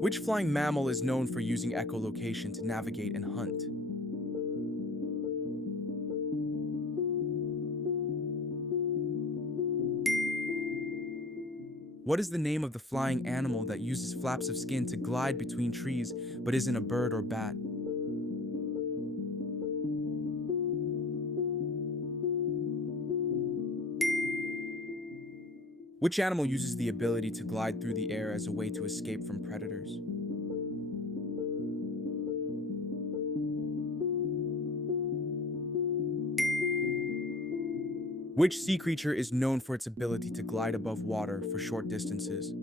Which flying mammal is known for using echolocation to navigate and hunt? What is the name of the flying animal that uses flaps of skin to glide between trees but isn't a bird or bat? Which animal uses the ability to glide through the air as a way to escape from predators? Which sea creature is known for its ability to glide above water for short distances?